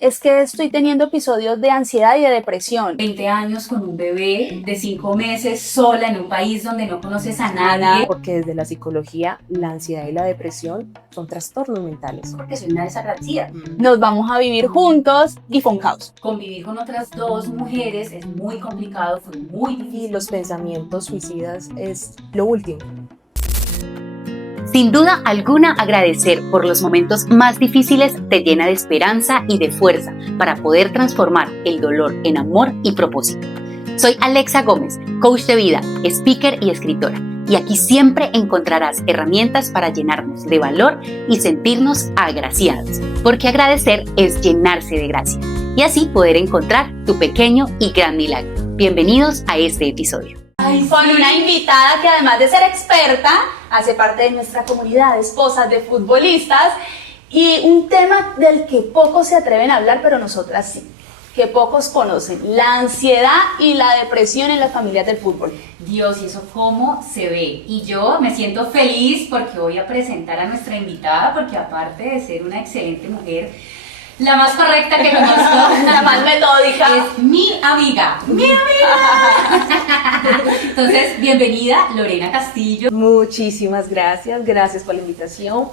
Es que estoy teniendo episodios de ansiedad y de depresión. 20 años con un bebé de 5 meses sola en un país donde no conoces a nadie. Porque desde la psicología, la ansiedad y la depresión son trastornos mentales. Porque soy una desagradecida. Nos vamos a vivir juntos y fue un caos. Convivir con otras dos mujeres es muy complicado, fue muy Y difícil. los pensamientos suicidas es lo último. Sin duda alguna, agradecer por los momentos más difíciles te llena de esperanza y de fuerza para poder transformar el dolor en amor y propósito. Soy Alexa Gómez, coach de vida, speaker y escritora, y aquí siempre encontrarás herramientas para llenarnos de valor y sentirnos agraciados, porque agradecer es llenarse de gracia y así poder encontrar tu pequeño y gran milagro. Bienvenidos a este episodio. Con una invitada que además de ser experta, hace parte de nuestra comunidad de esposas de futbolistas y un tema del que pocos se atreven a hablar, pero nosotras sí, que pocos conocen, la ansiedad y la depresión en las familias del fútbol. Dios, ¿y eso cómo se ve? Y yo me siento feliz porque voy a presentar a nuestra invitada, porque aparte de ser una excelente mujer, la más correcta que conozco, La más metódica. es mi amiga. ¡Mi amiga! Entonces, bienvenida Lorena Castillo. Muchísimas gracias, gracias por la invitación,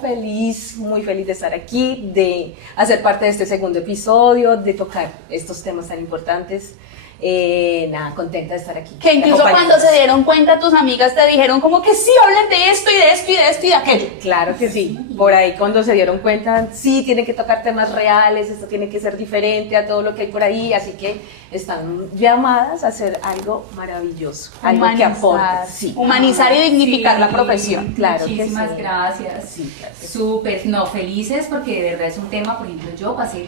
muy feliz de estar aquí, de hacer parte de este segundo episodio, de tocar estos temas tan importantes. Nada, contenta de estar aquí. Que incluso cuando acompañándonos. se dieron cuenta tus amigas te dijeron como que sí, hablen de esto y de esto y de esto y de aquello. Claro que sí, por ahí cuando se dieron cuenta, sí, tienen que tocar temas reales, esto tiene que ser diferente a todo lo que hay por ahí, así que están llamadas a hacer algo maravilloso, algo que aporte. Sí. Humanizar y dignificar Sí, la profesión. Claro que muchísimas sí. gracias. Sí, claro que sí. Súper, no, felices porque de verdad es un tema, por ejemplo, yo pasé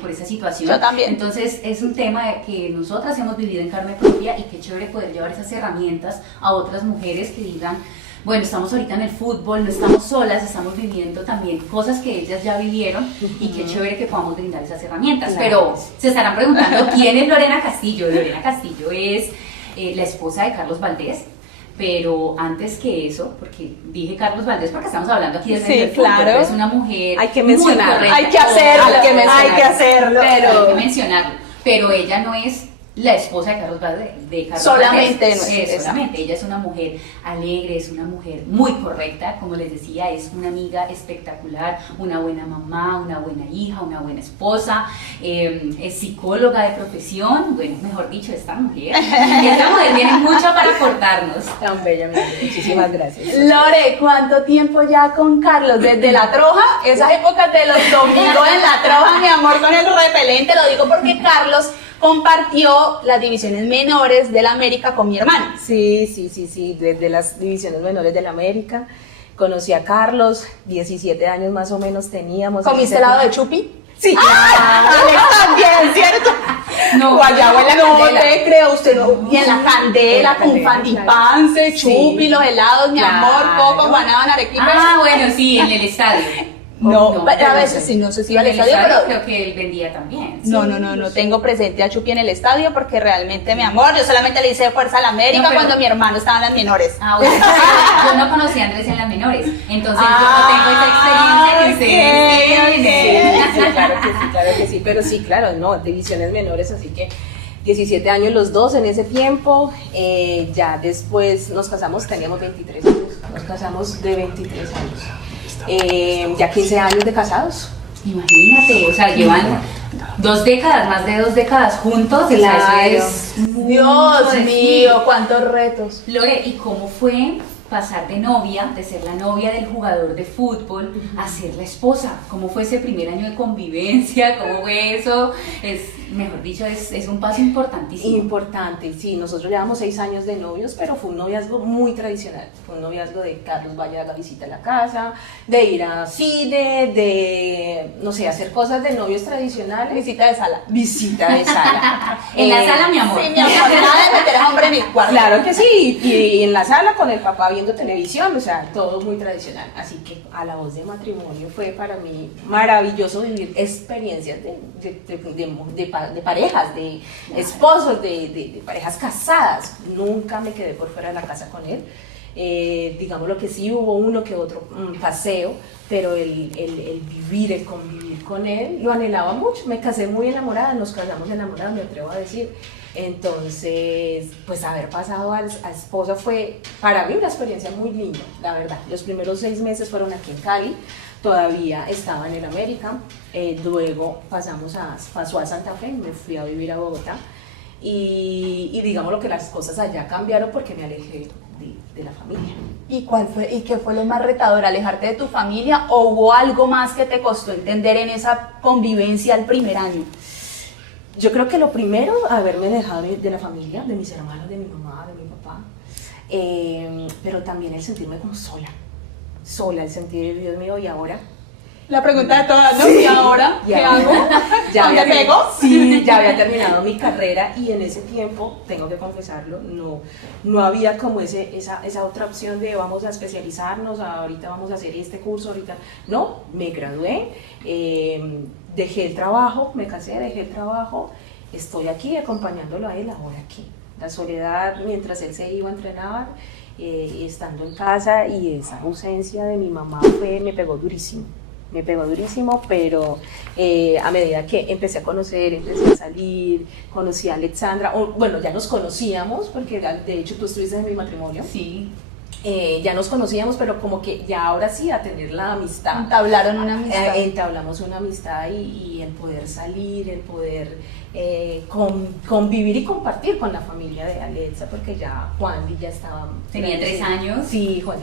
por esa situación. Yo también. Entonces es un tema que nosotras hemos vivido en carne propia y qué chévere poder llevar esas herramientas a otras mujeres que digan, bueno, estamos ahorita en el fútbol, no estamos solas, estamos viviendo también cosas que ellas ya vivieron y qué chévere que podamos brindar esas herramientas. Claro. Pero se estarán preguntando, ¿quién es Lorena Castillo? Lorena Castillo es la esposa de Carlos Valdés. Pero antes que eso, porque dije Carlos Valdés porque estamos hablando aquí del Sí, medio del fútbol, claro. pero es una mujer Hay que muy mencionarlo. correcta. Hay que hacerlo, hay que hacerlo. Hay que mencionarlo, pero ella no es la esposa de Carlos Valdés. Solamente Valdés. no es, Solamente, ella es una mujer alegre, es una mujer muy correcta, como les decía, es una amiga espectacular, una buena mamá, una buena hija, una buena esposa, es psicóloga de profesión, bueno, mejor dicho, esta mujer tiene mucho para aportarnos. Tan bella, mi amor. Muchísimas gracias. Lore, ¿cuánto tiempo ya con Carlos? Desde la troja, esas épocas de los domingos en la troja, mi amor, con el repelente, lo digo porque Carlos compartió las divisiones menores del América con mi hermano. Sí, desde las divisiones menores del América. Conocí a Carlos, 17 años más o menos teníamos. ¿Comiste helado de chupi? Sí, Alex también, ¿cierto? No, Guayabo en la no candela. No te creo, usted no. Y en la candela, En la con candela, fandipance, chupi, Sí. los helados, mi Claro. amor, coco, guanábana, arequipe. Ah, bueno, sí, en el estadio. No, pero a veces sí, no sé si iba al en el estadio, pero creo que él vendía también. no tengo presente a Chupi en el estadio porque realmente, mi amor, yo solamente le hice fuerza a la América No, pero- cuando mi hermano estaba en las menores. Ah, bueno, yo no conocí a Andrés en las menores, entonces yo no tengo esa experiencia que ustedes tienen. Claro que sí, pero sí, claro, no, divisiones menores, así que 17 años los dos en ese tiempo, ya después nos casamos, teníamos 23 años, nos casamos de 23 años, ya 15 años de casados. Imagínate, o sea, llevan 2 décadas, más de 2 décadas juntos, o sea, Claro. eso es Dios mucho mío, cuántos retos. Lore, ¿y cómo fue pasar de novia, de ser la novia del jugador de fútbol, a ser la esposa? ¿Cómo fue ese primer año de convivencia? ¿Cómo fue eso? Mejor dicho, es un paso importantísimo. Importante, sí, nosotros llevamos 6 años de novios, pero fue un noviazgo muy tradicional, fue un noviazgo de Carlos vaya a la visita a la casa, de ir a cine, de, no sé, hacer cosas de novios tradicionales. Visita de sala. Visita de sala. En la sala, mi amor. Sí, mi amor, nada de meter a hombre en mi cuarto. Claro que sí, y en la sala con el papá viendo televisión, o sea, todo muy tradicional. Así que a la voz de matrimonio fue para mí maravilloso vivir experiencias de parejas, de esposos, de parejas casadas. Nunca me quedé por fuera de la casa con él. Digamos lo que sí hubo uno que otro paseo, pero el vivir, el convivir con él, lo anhelaba mucho, me casé muy enamorada, nos casamos enamoradas, me atrevo a decir. Entonces, pues haber pasado a esposa fue para mí una experiencia muy linda, la verdad. Los primeros 6 meses fueron aquí en Cali, todavía estaba en el América, luego pasó a Santa Fe, me fui a vivir a Bogotá y digamos lo que las cosas allá cambiaron porque me alejé de la familia. ¿Y qué fue lo más retador, alejarte de tu familia o hubo algo más que te costó entender en esa convivencia el primer año? Yo creo que lo primero, haberme alejado de la familia, de mis hermanos, de mi mamá, de mi papá, pero también el sentirme como sola, el sentir, Dios mío, ¿y ahora? La pregunta de todas, ¿no? ¿Y ahora? ¿Qué hago? ¿Dónde pego? Sí, ya había terminado mi carrera y en ese tiempo, tengo que confesarlo, no había como esa otra opción de vamos a especializarnos, ahorita vamos a hacer este curso, ahorita. No, me gradué, dejé el trabajo, me casé, dejé el trabajo, estoy aquí acompañándolo a él ahora aquí. La soledad mientras él se iba a entrenar, estando en casa y esa ausencia de mi mamá me pegó durísimo, pero a medida que empecé a conocer, empecé a salir, conocí a Alexandra, bueno, ya nos conocíamos, porque de hecho tú estuviste en mi matrimonio. Sí. Ya nos conocíamos, pero como que ya ahora sí a tener la amistad. Entablaron una amistad. Entablamos una amistad y el poder salir, el poder convivir y compartir con la familia de Alexa, porque ya Juan ya estaba... Tenía 3 años. Sí, Juan.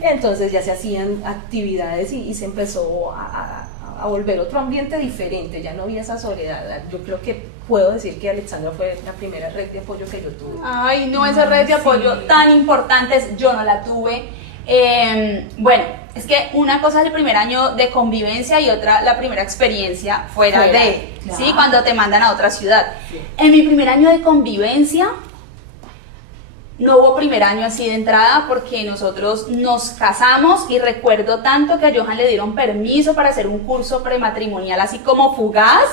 Entonces ya se hacían actividades y se empezó a volver otro ambiente diferente, ya no había esa soledad. Yo creo que puedo decir que Alexandra fue la primera red de apoyo que yo tuve. Ay, no, esa red de apoyo tan importante, yo no la tuve. Bueno, es que una cosa es el primer año de convivencia y otra la primera experiencia fuera de, claro. ¿sí? Cuando te mandan a otra ciudad. Sí. En mi primer año de convivencia, no hubo primer año así de entrada porque nosotros nos casamos y recuerdo tanto que a Johan le dieron permiso para hacer un curso prematrimonial así como fugaz.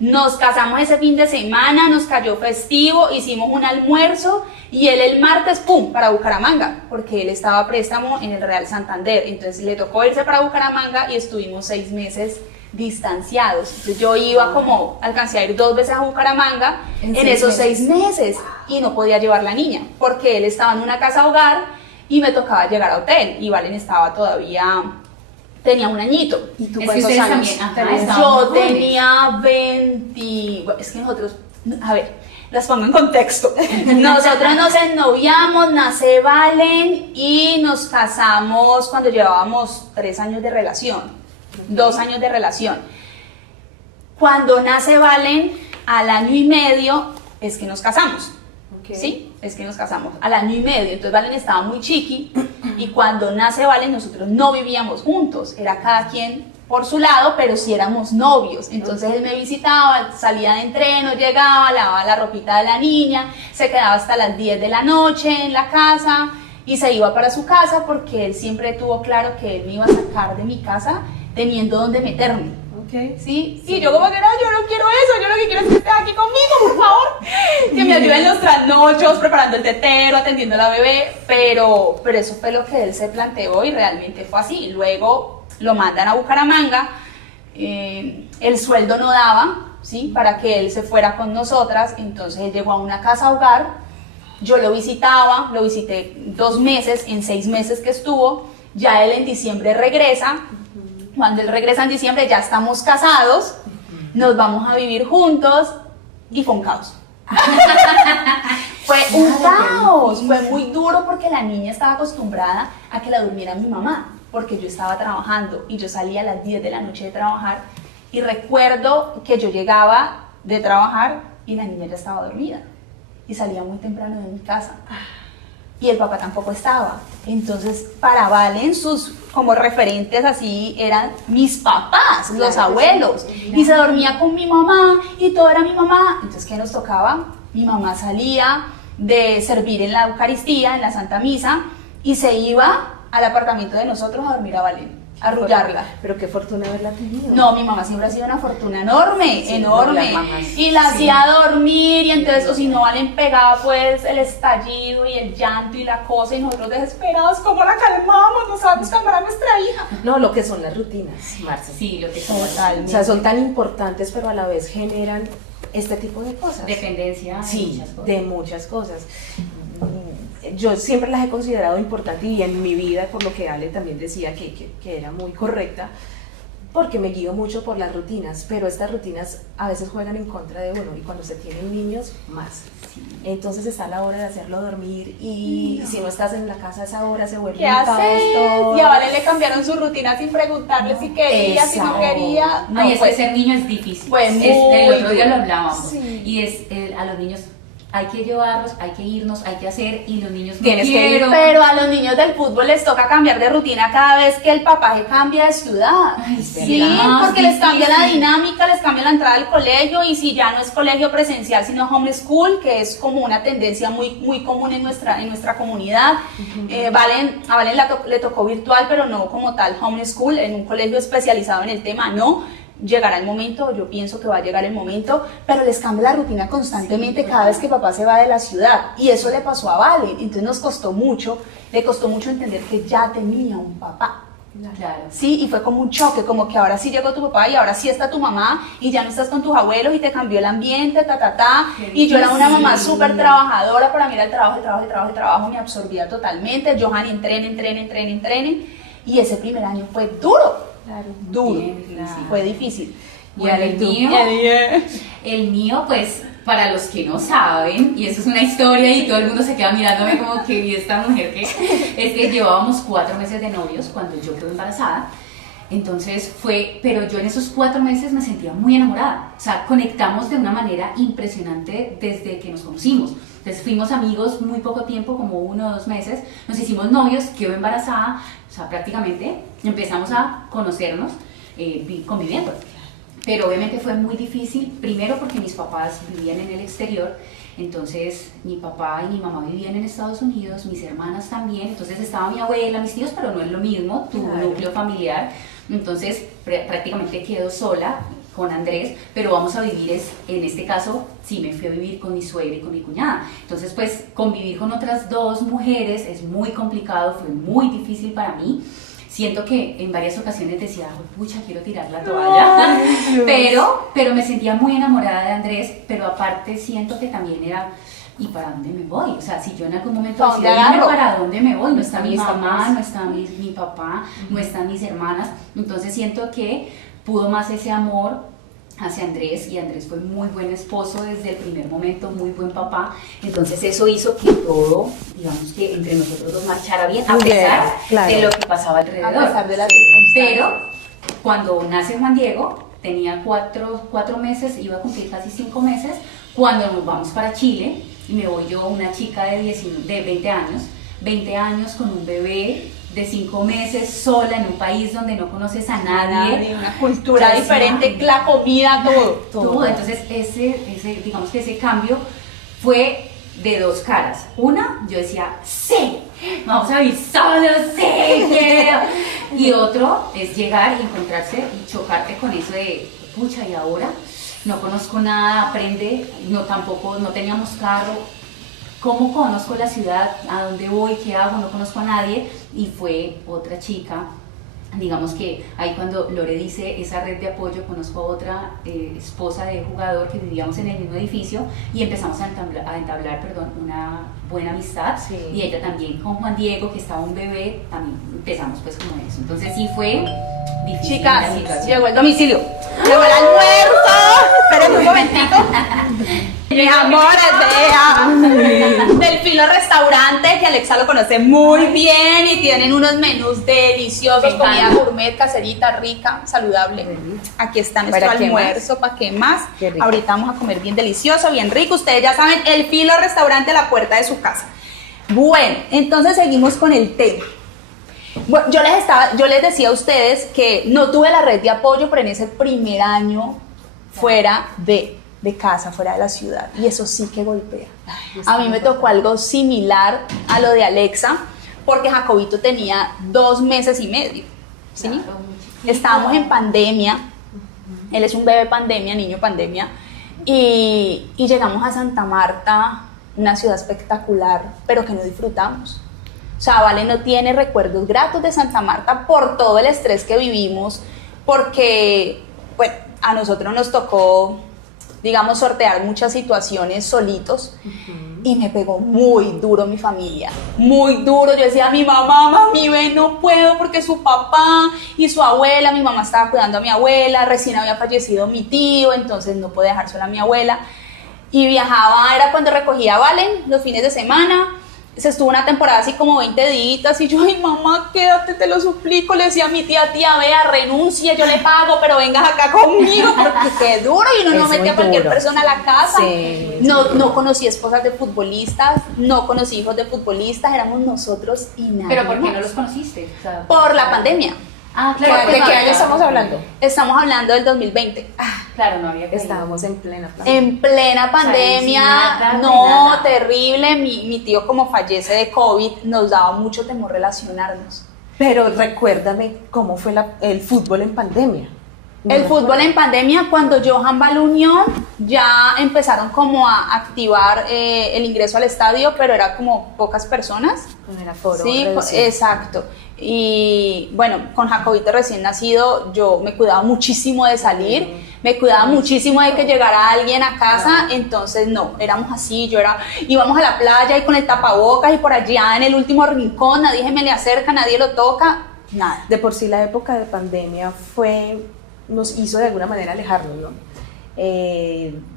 Nos casamos ese fin de semana, nos cayó festivo, hicimos un almuerzo y él el martes, ¡pum!, para Bucaramanga, porque él estaba a préstamo en el Real Santander. Entonces le tocó irse para Bucaramanga y estuvimos 6 meses distanciados. Entonces yo iba como, alcancé a ir 2 veces a Bucaramanga en esos 6 meses y no podía llevar la niña porque él estaba en una casa hogar y me tocaba llegar a hotel y Valen estaba todavía, tenía 1 añito. ¿Y tú Es que cuántos ustedes años también, ajá, tenías? estaban Yo jóvenes. tenía 20, bueno, es que nosotros, a ver, las pongo en contexto. Nosotros nos ennoviamos, nace Valen y nos casamos cuando llevábamos 3 años de relación. 2 años de relación. Cuando nace Valen, al año y medio es que nos casamos. Okay. ¿Sí? Es que nos casamos al año y medio. Entonces Valen estaba muy chiqui y cuando nace Valen nosotros no vivíamos juntos. Era cada quien por su lado, pero sí éramos novios. Entonces él me visitaba, salía de entreno, llegaba, lavaba la ropita de la niña, se quedaba hasta las 10 de la noche en la casa y se iba para su casa porque él siempre tuvo claro que él me iba a sacar de mi casa teniendo donde meterme, Okay. ¿sí? Y yo como que no, yo no quiero eso, yo lo que quiero es que esté aquí conmigo, por favor, que me ayuden los trasnochos, preparando el tetero, atendiendo a la bebé, pero eso fue lo que él se planteó y realmente fue así. Luego lo mandan a Bucaramanga, el sueldo no daba, ¿sí?, para que él se fuera con nosotras, entonces él llegó a una casa hogar, yo lo visité 2 meses, en 6 meses que estuvo, ya él en diciembre regresa. Cuando él regresa en diciembre ya estamos casados, nos vamos a vivir juntos y fue un caos. Fue un caos, fue muy duro porque la niña estaba acostumbrada a que la durmiera mi mamá, porque yo estaba trabajando y yo salía a las 10 de la noche de trabajar y recuerdo que yo llegaba de trabajar y la niña ya estaba dormida y salía muy temprano de mi casa. Y el papá tampoco estaba. Entonces, para Valen, sus como referentes así eran mis papás, los abuelos. Y se dormía con mi mamá y todo era mi mamá. Entonces, ¿qué nos tocaba? Mi mamá salía de servir en la Eucaristía, en la Santa Misa, y se iba al apartamento de nosotros a dormir a Valen. arrullarla. Pero qué fortuna haberla tenido. No, mi mamá siempre ha sido una fortuna enorme, Sí, enorme. las mamás. Y la Sí. hacía dormir y entonces, o si no, Valen pegaba pues el estallido y el llanto y la cosa y nosotros desesperados, ¿cómo la calmamos? No sabemos calmar a nuestra hija. No, lo que son las rutinas, Marce. Sí, lo que O sea, son tan importantes, pero a la vez generan este tipo de cosas. dependencia de Sí, muchas cosas. de muchas cosas. Yo siempre las he considerado importantes y en mi vida, por lo que Ale también decía que era muy correcta, porque me guío mucho por las rutinas, pero estas rutinas a veces juegan en contra de uno y cuando se tienen niños, más. Sí. Entonces está la hora de hacerlo dormir y si no estás en la casa a esa hora se vuelve ¿Qué un caos haces? todo. Y a Valen le cambiaron su rutina sin preguntarle si quería, si no Exacto. quería. No, y es que pues, ser niño es difícil. Fue El muy otro día lo duro. hablábamos. Sí. Y es a los niños hay que llevarlos, hay que irnos, hay que hacer, y los niños no Tienes que ir, quiero. Pero a los niños del fútbol les toca cambiar de rutina cada vez que el papá se cambia de ciudad. Ay, Sí, ¿verdad? porque les cambia la Difícil. dinámica, les cambia la entrada al colegio y si ya no es colegio presencial sino homeschool, que es como una tendencia muy común en nuestra comunidad. A Valen le tocó virtual, pero no como tal homeschool, en un colegio especializado en el tema, no. Llegará el momento, yo pienso que va a llegar el momento, pero les cambia la rutina constantemente cada vez que papá se va de la ciudad y eso le pasó a Valen, entonces le costó mucho entender que ya tenía un papá. Claro. Sí, y fue como un choque, como que ahora sí llegó tu papá y ahora sí está tu mamá y ya no estás con tus abuelos y te cambió el ambiente, Qué y yo era una mamá difícil. súper trabajadora, para mí era el trabajo me absorbía totalmente. Johanny, entrenen, y ese primer año fue duro, duro, Bien difícil. fue difícil. Y el mío, el mío, pues, para los que no saben, y eso es una historia y todo el mundo se queda mirándome como que, ¿y esta mujer qué? Es que llevábamos 4 meses de novios cuando yo quedé embarazada. Entonces pero yo en esos 4 meses me sentía muy enamorada. O sea, conectamos de una manera impresionante desde que nos conocimos. Entonces fuimos amigos muy poco tiempo, como 1 o 2 meses. Nos hicimos novios, quedó embarazada. O sea, prácticamente empezamos a conocernos conviviendo. Pero obviamente fue muy difícil, primero porque mis papás vivían en el exterior, entonces mi papá y mi mamá vivían en Estados Unidos, mis hermanas también, entonces estaba mi abuela, mis tíos, pero no es lo mismo, tu núcleo familiar, entonces prácticamente quedo sola con Andrés, pero vamos a vivir, en este caso, sí me fui a vivir con mi suegra y con mi cuñada, entonces pues convivir con otras 2 mujeres es muy complicado, fue muy difícil para mí. Siento que en varias ocasiones decía, pucha, quiero tirar la toalla, pero me sentía muy enamorada de Andrés, pero aparte siento que también era, ¿y para dónde me voy? O sea, si yo en algún momento ¿Para dónde decía, dime agarro? para dónde me voy, no está mi Mis mamá, papás. no está mi papá, no están mis hermanas, entonces siento que pudo más ese amor hacia Andrés, y Andrés fue muy buen esposo desde el primer momento, muy buen papá, entonces eso hizo que todo, digamos que entre nosotros 2 marchara bien, a Bien, pesar claro. de lo que pasaba alrededor. A pesar de las circunstancias. Pero cuando nace Juan Diego, tenía 4 meses, iba a cumplir casi 5 meses, cuando nos vamos para Chile, y me voy yo, una chica de 20 años con un bebé de 5 meses, sola en un país donde no conoces a nadie. Una cultura Ya diferente, decía, la comida, todo. todo. Entonces digamos que ese cambio fue de 2 caras. Una, yo decía, sí, vamos a vivir solos, sí, quiero. Y otro es llegar y encontrarse y chocarte con eso de, pucha, y ahora no conozco nada, aprende, no teníamos carro. ¿Cómo conozco la ciudad? ¿A dónde voy? ¿Qué hago? No conozco a nadie. Y fue otra chica, digamos que ahí cuando Lore dice esa red de apoyo, conozco a otra esposa de jugador que vivíamos en el mismo edificio y empezamos a entablar una buena amistad. Sí. Y ella también con Juan Diego, que estaba un bebé, también empezamos pues como eso. Entonces sí fue difícil Chicas, la situación. llegó el domicilio. Llegó el almuerzo. Esperen un momentito. Mis amores, vean. Del Filo Restaurante, que Alexa lo conoce muy bien y tienen unos menús deliciosos, Me comida encanta. gourmet, caserita, rica, saludable. Aquí está nuestro ¿Para qué almuerzo, ¿para qué más? Qué rico. Ahorita vamos a comer bien delicioso, bien rico. Ustedes ya saben, El Filo Restaurante a la puerta de su casa. Bueno, entonces seguimos con el tema. Bueno, yo les decía a ustedes que no tuve la red de apoyo, pero en ese primer año fuera de casa, fuera de la ciudad, y eso sí que golpea. A mí me tocó algo similar a lo de Alexa, porque Jacobito tenía 2 meses y medio. ¿sí? Claro, muy chiquito. Estábamos en pandemia, él es un bebé pandemia, niño pandemia, y llegamos a Santa Marta, una ciudad espectacular, pero que no disfrutamos. O sea, Vale no tiene recuerdos gratos de Santa Marta por todo el estrés que vivimos, porque bueno, a nosotros nos tocó, digamos, sortear muchas situaciones solitos. Y me pegó muy duro mi familia, muy duro. Yo decía a mi mamá, mami, ven, no puedo porque su papá y su abuela, mi mamá estaba cuidando a mi abuela, recién había fallecido mi tío, entonces no podía dejar sola a mi abuela. Y viajaba, era cuando recogía a Valen los fines de semana. Se estuvo una temporada así como 20 días y yo, ay mamá, quédate, te lo suplico. Le decía a mi tía, vea, renuncia, yo le pago, pero vengas acá conmigo, porque qué duro, y uno no Es mete muy a cualquier duro. persona a la casa. Sí, No conocí esposas de futbolistas, no conocí hijos de futbolistas, éramos nosotros y nada ¿Pero por qué más. no los conociste? O sea, Por la pandemia. Ah, ¿De claro. qué año estamos hablando? Estamos hablando del 2020. Claro, no había caído. Estábamos en plena pandemia. En plena pandemia, nada de no, nada. terrible. Mi tío, como fallece de COVID, nos daba mucho temor relacionarnos. Pero recuérdame cómo fue el fútbol en pandemia. El fútbol en pandemia, cuando Johan va a la Unión, ya empezaron como a activar el ingreso al estadio, pero era como pocas personas. Con el aforo Sí, reducido. exacto. Y bueno, con Jacobito recién nacido, yo me cuidaba muchísimo de salir, me cuidaba muchísimo de que llegara alguien a casa, entonces no, éramos así, íbamos a la playa y con el tapabocas y por allá en el último rincón, nadie se me le acerca, nadie lo toca, nada. De por sí la época de pandemia nos hizo de alguna manera alejarnos, ¿no?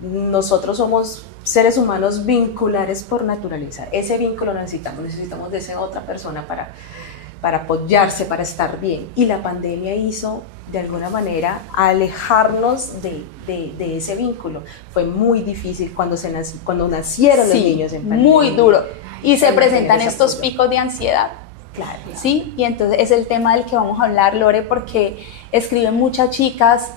Nosotros somos seres humanos vinculares por naturaleza. Ese vínculo necesitamos de esa otra persona para apoyarse, para estar bien. Y la pandemia hizo de alguna manera alejarnos de ese vínculo. Fue muy difícil cuando nacieron los niños en pandemia. Muy duro. Y se El presentan tener ese estos apoyo. picos de ansiedad. Claro. Sí, y entonces es el tema del que vamos a hablar, Lore, porque escriben muchas chicas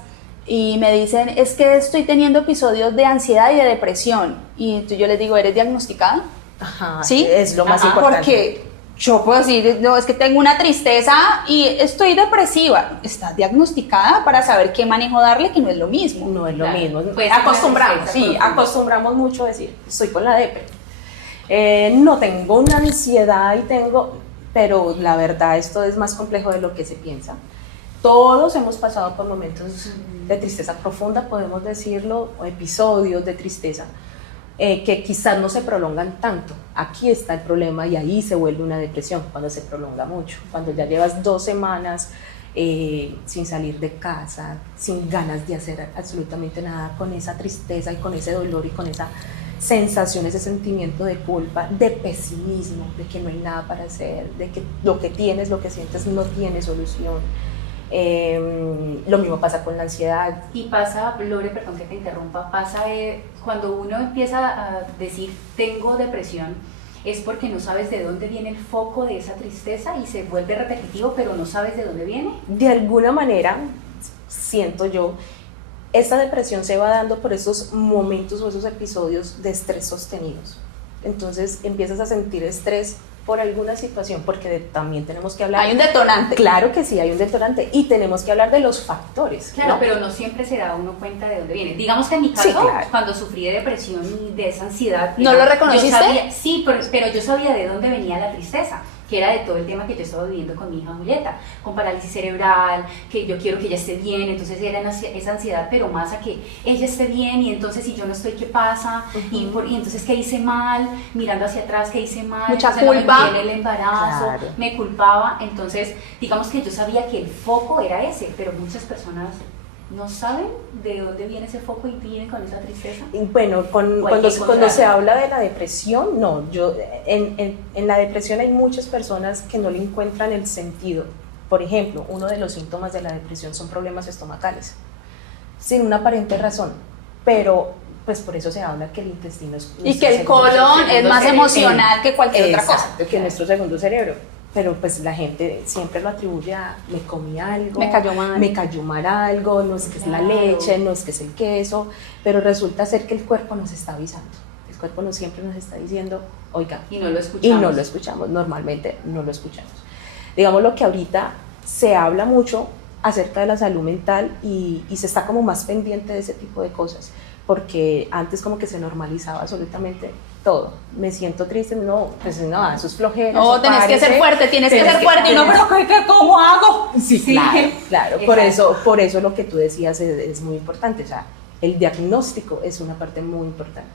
y me dicen, es que estoy teniendo episodios de ansiedad y de depresión. Y entonces yo les digo, ¿eres diagnosticada? Ajá, ¿Sí? es lo más importante. Porque yo puedo decir, no, es que tengo una tristeza y estoy depresiva. ¿Estás diagnosticada para saber qué manejo darle? Que no es lo mismo. No es lo Claro. mismo. Pues, Acostumbramos, sí, acostumbramos mucho a decir, estoy con la depre. No tengo una ansiedad pero la verdad esto es más complejo de lo que se piensa. Todos hemos pasado por momentos de tristeza profunda, podemos decirlo, o episodios de tristeza que quizás no se prolongan tanto. Aquí está el problema y ahí se vuelve una depresión, cuando se prolonga mucho, cuando ya llevas 2 semanas sin salir de casa, sin ganas de hacer absolutamente nada, con esa tristeza y con ese dolor y con esa sensación, ese sentimiento de culpa, de pesimismo, de que no hay nada para hacer, de que lo que tienes, lo que sientes no tiene solución. Lo mismo pasa con la ansiedad. Y pasa, Lore, perdón que te interrumpa, pasa cuando uno empieza a decir tengo depresión, es porque no sabes de dónde viene el foco de esa tristeza y se vuelve repetitivo, pero no sabes de dónde viene. De alguna manera, siento yo, esta depresión se va dando por esos momentos o esos episodios de estrés sostenidos. Entonces empiezas a sentir estrés por alguna situación, porque también tenemos que hablar. Hay un detonante. Claro que sí, hay un detonante y tenemos que hablar de los factores. Claro, ¿no? pero no siempre se da uno cuenta de dónde viene. Digamos que en mi caso, Sí, claro. cuando sufrí de depresión y de esa ansiedad... ¿No lo reconociste? yo sabía, sí, pero yo sabía de dónde venía la tristeza, que era de todo el tema que yo estaba viviendo con mi hija Julieta, con parálisis cerebral, que yo quiero que ella esté bien, entonces era esa ansiedad, pero más a que ella esté bien, y entonces si yo no estoy, ¿qué pasa? Y entonces, ¿qué hice mal? Mirando hacia atrás, ¿qué hice mal? Mucha Entonces, culpa. No me viene el embarazo, Claro. me culpaba, entonces digamos que yo sabía que el foco era ese, pero muchas personas no saben de dónde viene ese foco y vienen con esa tristeza. Y bueno, cuando se habla de la depresión, no, en la depresión hay muchas personas que no le encuentran el sentido. Por ejemplo, uno de los síntomas de la depresión son problemas estomacales, sin una aparente razón, pero pues por eso se habla que el intestino es... Y que el colon es más emocional que cualquier otra cosa. Exacto, que nuestro segundo cerebro. Pero pues la gente siempre lo atribuye a me comí algo, Me cayó mal. me cayó mal algo, no es que es la Claro. leche, no es que es el queso, pero resulta ser que el cuerpo nos está avisando. El cuerpo siempre nos está diciendo, oiga, Y no lo escuchamos. y no lo escuchamos, normalmente no lo escuchamos. Digamos lo que ahorita se habla mucho acerca de la salud mental y se está como más pendiente de ese tipo de cosas, porque antes como que se normalizaba absolutamente todo. Me siento triste, no, pues no, eso es flojera. No, eso tenés que párese, ser fuerte, tienes que tenés ser fuerte. Y no, pero ¿cómo hago? Sí, Sí. claro. Por eso lo que tú decías es muy importante. O sea, el diagnóstico es una parte muy importante,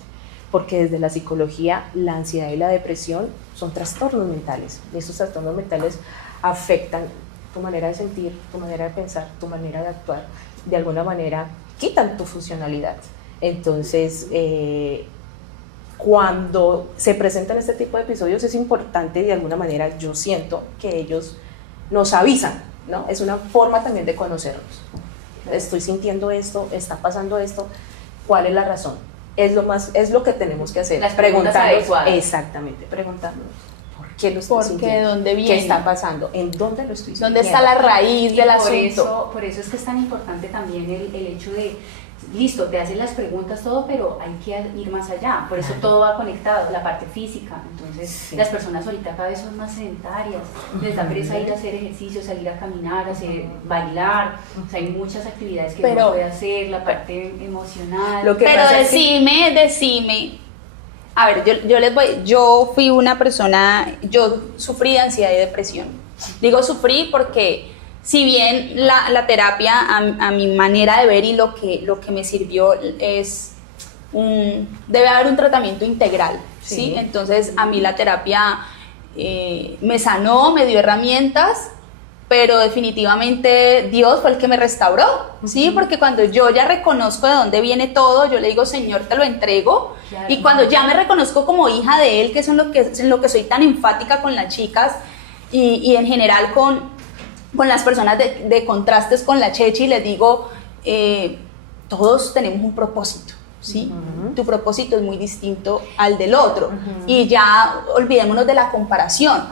porque desde la psicología la ansiedad y la depresión son trastornos mentales. Y esos trastornos mentales afectan tu manera de sentir, tu manera de pensar, tu manera de actuar. De alguna manera quitan tu funcionalidad. Entonces, cuando se presentan este tipo de episodios es importante, de alguna manera yo siento que ellos nos avisan, ¿no? Es una forma también de conocernos. Estoy sintiendo esto, está pasando esto, ¿cuál es la razón? Es lo que tenemos que hacer. Las preguntas adecuadas. Exactamente, preguntarnos por qué lo estoy ¿Por qué? sintiendo, ¿Dónde viene? qué está pasando, en dónde lo estoy sintiendo, ¿Dónde está la raíz Y del por asunto? por eso es que es tan importante también el hecho de, listo, te hacen las preguntas, todo, pero hay que ir más allá. Por eso todo va conectado, la parte física. Entonces, Sí. las personas ahorita cada vez son más sedentarias. Les da pereza ir a hacer ejercicio, salir a caminar, bailar. O sea, hay muchas actividades que Pero- uno puede hacer, la parte emocional. Lo que Pero pasa es que- decime. A ver, yo fui una persona, yo sufrí de ansiedad y depresión. Digo sufrí porque si bien la terapia a mi manera de ver y lo que me sirvió es debe haber un tratamiento integral, ¿sí? Sí. Entonces a mí la terapia me sanó, me dio herramientas, pero definitivamente Dios fue el que me restauró, ¿sí? Porque cuando yo ya reconozco de dónde viene todo, yo le digo, Señor, te lo entrego. Claro. Y cuando ya me reconozco como hija de Él, que es en lo que soy tan enfática con las chicas y en general con las personas de contrastes con la Chechi, les digo, todos tenemos un propósito, ¿sí? Tu propósito es muy distinto al del otro. Y ya olvidémonos de la comparación.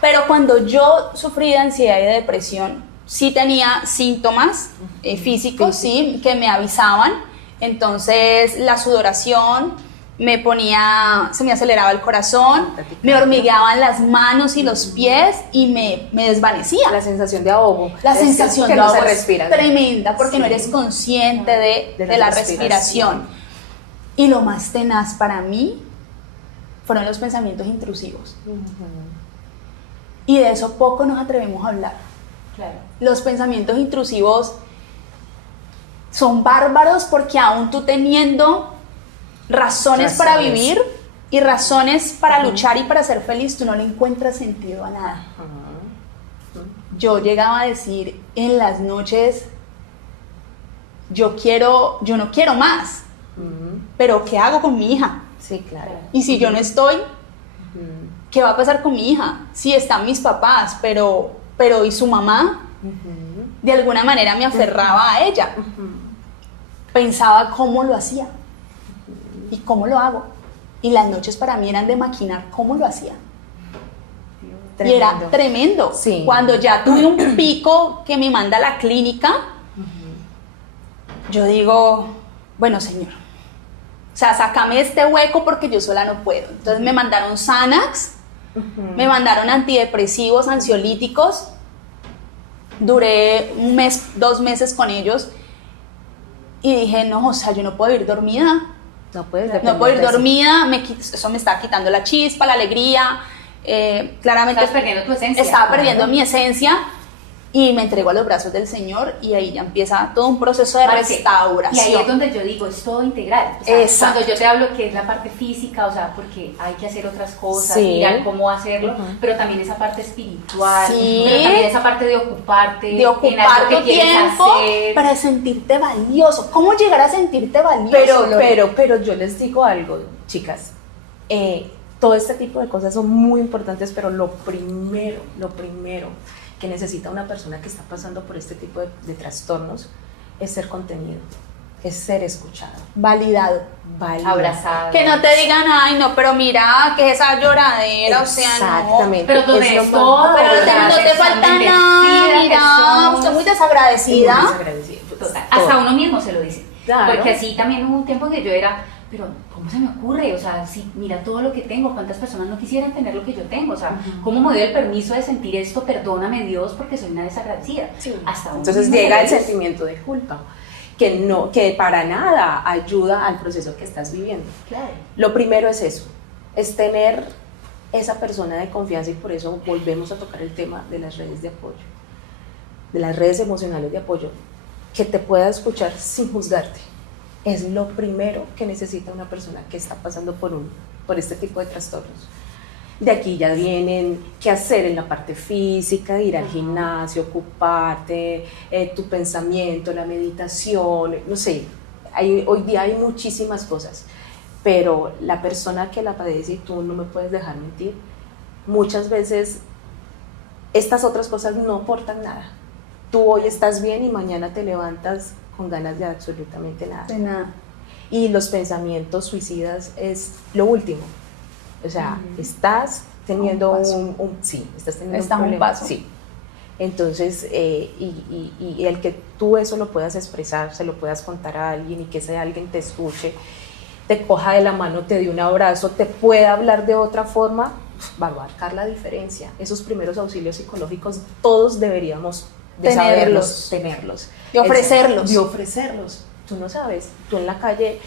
Pero cuando yo sufrí de ansiedad y de depresión, sí tenía síntomas físicos, sí, que me avisaban. Entonces la sudoración se me aceleraba el corazón, me hormigueaban las manos y los pies y me desvanecía. la sensación de ahogo. La Es sensación que de no ahogo se es respira. tremenda porque Sí. no eres consciente de la respiración. Y lo más tenaz para mí fueron los pensamientos intrusivos. Y de eso poco nos atrevemos a hablar. Claro. Los pensamientos intrusivos son bárbaros porque aún tú teniendo razones para vivir y razones para luchar y para ser feliz, tú no le encuentras sentido a nada. Yo llegaba a decir en las noches, yo no quiero más, pero ¿qué hago con mi hija? Sí, claro. Y si yo no estoy, ¿qué va a pasar con mi hija? Sí, están mis papás, pero ¿y su mamá? De alguna manera me aferraba a ella. Pensaba cómo lo hacía y cómo lo hago. Y las noches para mí eran de maquinar cómo lo hacía. Y era tremendo. Sí. Cuando ya tuve un pico que me manda a la clínica, yo digo, bueno, Señor, o sea, sácame este hueco porque yo sola no puedo. Entonces me mandaron Xanax, me mandaron antidepresivos, ansiolíticos. Duré 2 meses con ellos y dije, no, o sea, yo no puedo ir dormida. No puedes No puedo ir dormida, eso me estaba quitando la chispa, la alegría. Claramente Estabas perdiendo tu esencia. estaba perdiendo mi esencia y me entrego a los brazos del Señor y ahí ya empieza todo un proceso de Marce, restauración. Y ahí es donde yo digo, es todo integral. O sea, Exacto. cuando yo te hablo que es la parte física, o sea, porque hay que hacer otras cosas, Sí. mirar cómo hacerlo, pero también esa parte espiritual, Sí. pero también esa parte de ocuparte, De en ocupar algo que tu quieres tiempo hacer. para sentirte valioso. ¿Cómo llegar a sentirte valioso? Pero yo les digo algo, chicas. Todo este tipo de cosas son muy importantes, pero lo primero que necesita una persona que está pasando por este tipo de trastornos es ser contenido, es ser escuchado, Validado. Abrazada. Que no te digan, ay, no, pero mira, que es esa lloradera, o sea, no. Exactamente. Pero tú Es ves lo más- todo. Pero O sea, no te son falta bendecidas nada, mira, personas. usted muy desagradecida. Muy desagradecido. Total. Todo. Hasta uno mismo se lo dice. Claro. Porque así también hubo un tiempo que yo era pero ¿cómo se me ocurre? O sea, si mira todo lo que tengo, ¿cuántas personas no quisieran tener lo que yo tengo? O sea, ¿cómo me doy el permiso de sentir esto? Perdóname Dios porque soy una desagradecida. Sí. Hasta uno Entonces mismo llega el se ve. sentimiento de culpa, que para nada ayuda al proceso que estás viviendo. Claro. Lo primero es eso, es tener esa persona de confianza, y por eso volvemos a tocar el tema de las redes de apoyo, de las redes emocionales de apoyo, que te pueda escuchar sin juzgarte. Es lo primero que necesita una persona que está pasando por este tipo de trastornos. De aquí ya vienen qué hacer en la parte física, ir al gimnasio, ocuparte, tu pensamiento, la meditación, no sé, hoy día hay muchísimas cosas, pero la persona que la padece, y tú no me puedes dejar mentir, muchas veces estas otras cosas no aportan nada. Tú hoy estás bien y mañana te levantas con ganas de absolutamente nada. De nada. Y los pensamientos suicidas es lo último. O sea, estás teniendo estás teniendo Está un un problema. paso. Sí. Entonces, y el que tú eso lo puedas expresar, se lo puedas contar a alguien y que ese alguien te escuche, te coja de la mano, te dé un abrazo, te pueda hablar de otra forma, va a marcar la diferencia. Esos primeros auxilios psicológicos todos deberíamos de tenerlos. De ofrecerlos. De ofrecerlos. Tú no sabes, tú en la calle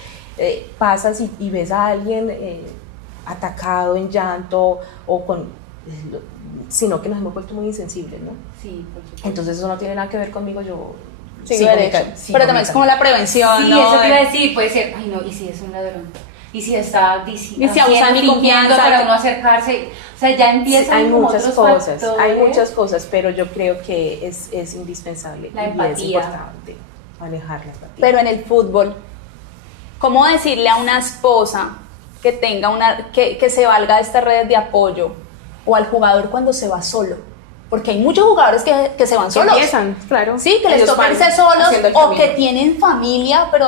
pasas y ves a alguien atacado en llanto o sino que nos hemos vuelto muy insensibles, ¿no? Sí, por supuesto. Entonces eso no tiene nada que ver conmigo, yo Sigo derecho. Pero también es como la prevención, Sí, ¿no? eso te iba a decir, puede ser, ay no, ¿y si es un ladrón? ¿Y si está si abusa de mi confianza? Para no acercarse? O sea, ya empiezan hay como muchas otros cosas, factores. hay muchas cosas, pero yo creo que es indispensable La y es empatía. importante manejar la empatía. Pero en el fútbol, ¿cómo decirle a una esposa que tenga que se valga de estas redes de apoyo, o al jugador cuando se va solo? Porque hay muchos jugadores que se van solos. Empiezan, claro. Sí, que les Ellos toca van irse solos, haciendo el o camino. que tienen familia, pero